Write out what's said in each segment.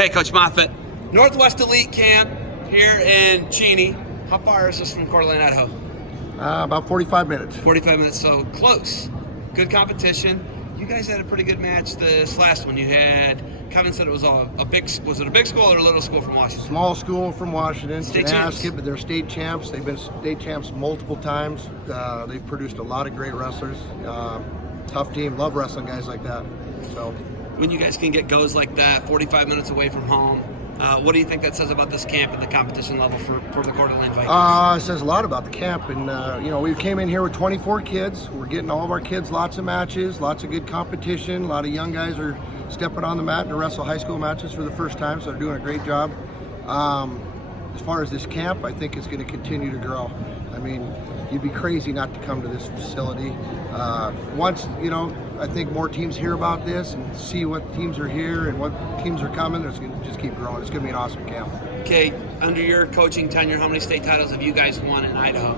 Okay, Coach Moffat, Northwest Elite Camp here in Cheney. How far is this from Coeur d'Alene, Idaho? About 45 minutes. 45 minutes, so close. Good competition. You guys had a pretty good match this last one. You had, Kevin said it was a big, was it a big school or a little school from Washington? Small school from Washington. State Can champs. ask it, but they're state champs. They've been state champs multiple times. They've produced a lot of great wrestlers. Tough team. Love wrestling guys like that. So, when you guys can get goes like that, 45 minutes away from home, what do you think that says about this camp and the competition level for the Coeur d'Alene Vikings? it says a lot about the camp. And, we came in here with 24 kids. We're getting all of our kids lots of matches, lots of good competition. A lot of young guys are stepping on the mat to wrestle high school matches for the first time, so they're doing a great job. As far as this camp, I think it's going to continue to grow. I mean, you'd be crazy not to come to this facility. Once, I think more teams hear about this and see what teams are here and what teams are coming, it's going to just keep growing. It's going to be an awesome camp. Okay, under your coaching tenure, how many state titles have you guys won in Idaho?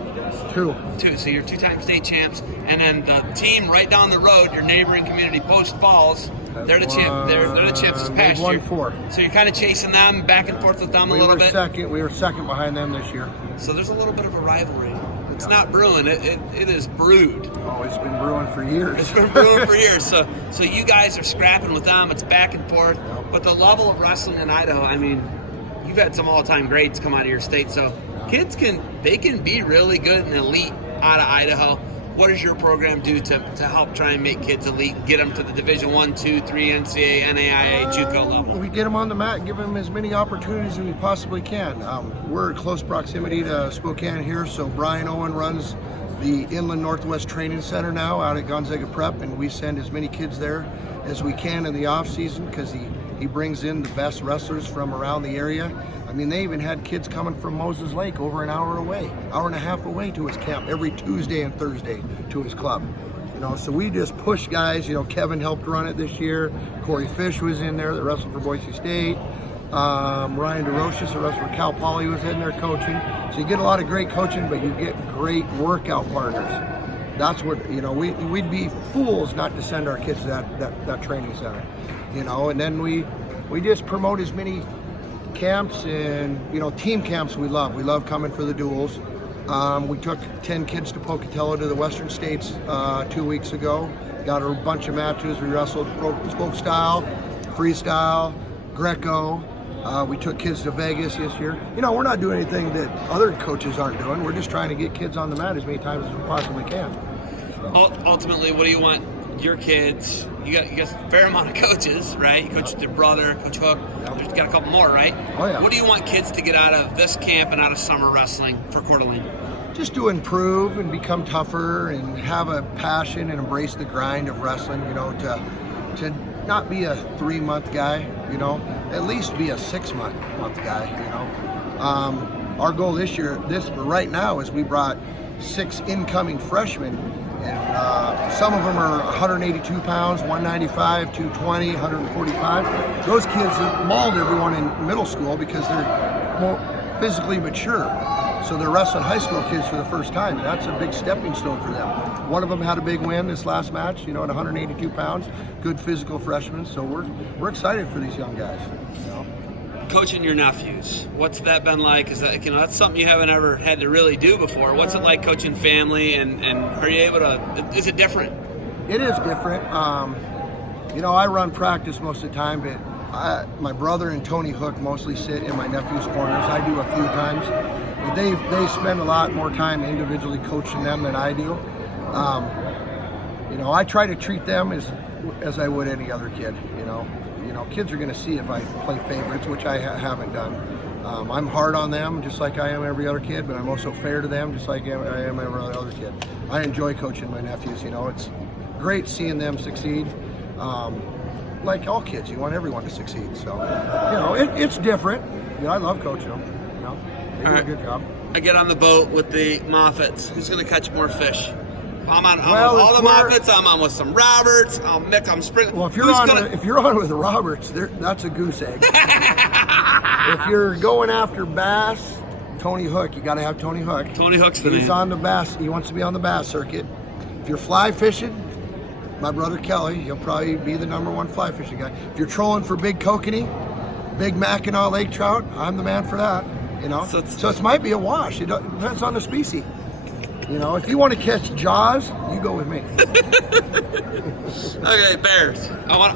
Two. So you're two-time state champs, and then the team right down the road, your neighboring community, Post Falls, they're the champ. They're the champs this past year. They've won 4. So you're kind of chasing them back and forth with them a little bit. We were second behind them this year. So there's a little bit of a rivalry. It's not brewing. It is brewed. Oh, it's been brewing for years. It's been brewing for years. So you guys are scrapping with them. It's back and forth. But the level of wrestling in Idaho, I mean, you've had some all-time greats come out of your state. So kids can be really good and elite out of Idaho. What does your program do to help try and make kids elite, get them to the Division 1, 2, 3, NCAA, NAIA, JUCO level? We get them on the mat and give them as many opportunities as we possibly can. We're in close proximity to Spokane here, so Brian Owen runs the Inland Northwest Training Center now out at Gonzaga Prep, and we send as many kids there as we can in the off season because he brings in the best wrestlers from around the area. I mean, they even had kids coming from Moses Lake over an hour and a half away to his camp every Tuesday and Thursday to his club. So we just push guys. Kevin helped run it this year. Corey Fish was in there that wrestled for Boise State. Ryan DeRoches, the wrestler for Cal Poly, was in there coaching. So you get a lot of great coaching, but you get great workout partners. That's what, we'd be fools not to send our kids to that training center. And then we just promote as many camps and team camps we love. We love coming for the duels. We took 10 kids to Pocatello to the Western States 2 weeks ago. Got a bunch of matches. We wrestled spoke style, freestyle, Greco. We took kids to Vegas this year. We're not doing anything that other coaches aren't doing. We're just trying to get kids on the mat as many times as we possibly can. So. Ultimately, what do you want your kids? You got a fair amount of coaches, right? You coached your brother, Coach Hook. There's got a couple more, right? Oh, yeah. What do you want kids to get out of this camp and out of summer wrestling for Coeur d'Alene? Just to improve and become tougher and have a passion and embrace the grind of wrestling, to not be a 3-month guy, at least be a 6-month guy, Our goal this year, right now, is we brought 6 incoming freshmen. And some of them are 182 pounds, 195, 220, 145. Those kids mauled everyone in middle school because they're more physically mature. So they're wrestling high school kids for the first time, and that's a big stepping stone for them. One of them had a big win this last match, at 182 pounds, good physical freshman. So we're excited for these young guys. Coaching your nephews, what's that been like? Is that that's something you haven't ever had to really do before? What's it like coaching family, and are you able to? Is it different? It is different. I run practice most of the time, but my brother and Tony Hook mostly sit in my nephew's corners. I do a few times, but they spend a lot more time individually coaching them than I do. I try to treat them as I would any other kid. Kids are going to see if I play favorites, which I haven't done. I'm hard on them, just like I am every other kid, but I'm also fair to them, just like I am every other kid. I enjoy coaching my nephews. It's great seeing them succeed. Like all kids, you want everyone to succeed. So, it's different. I love coaching them. They do a good job. I get on the boat with the Moffats. Who's going to catch more fish? I'm on all the Moffats. I'm on with some Roberts. I'm sprinkling. Well, if you're on with Roberts, that's a goose egg. If you're going after bass, Tony Hook, you got to have Tony Hook. Tony Hook's the He's name. on the bass. He wants to be on the bass circuit. If you're fly fishing, my brother Kelly, he'll probably be the #1 fly fishing guy. If you're trolling for big kokanee, Big Mackinac lake trout, I'm the man for that. You know, So so it might be a wash. It depends on the species. You know, if you want to catch jaws, you go with me. Okay, bears. I want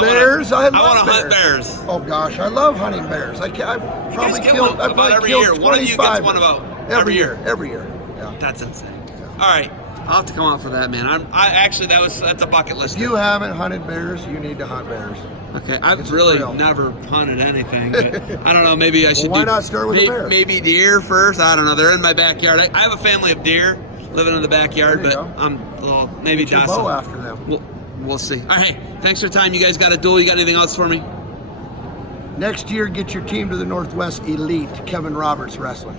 Bears, I love want to hunt bears. bears. Oh gosh, I love hunting bears. I've probably kill killed. one I've about probably every killed year. One of you 25 gets one about every year. year. Every year. Yeah. That's insane. All right, I'll have to come out for that, man. I actually that's a bucket list. If you haven't hunted bears, you need to hunt bears. Okay, I've It's a really thrill. never hunted anything. But I don't know. Maybe I should. why not start with a bear? Maybe deer first. I don't know. They're in my backyard. I have a family of deer living in the backyard, There you but go. I'm a little maybe Get your docile. bow after them. We'll see. All right. Thanks for your time. You guys got a duel. You got anything else for me? Next year, get your team to the Northwest Elite. Kevin Roberts Wrestling.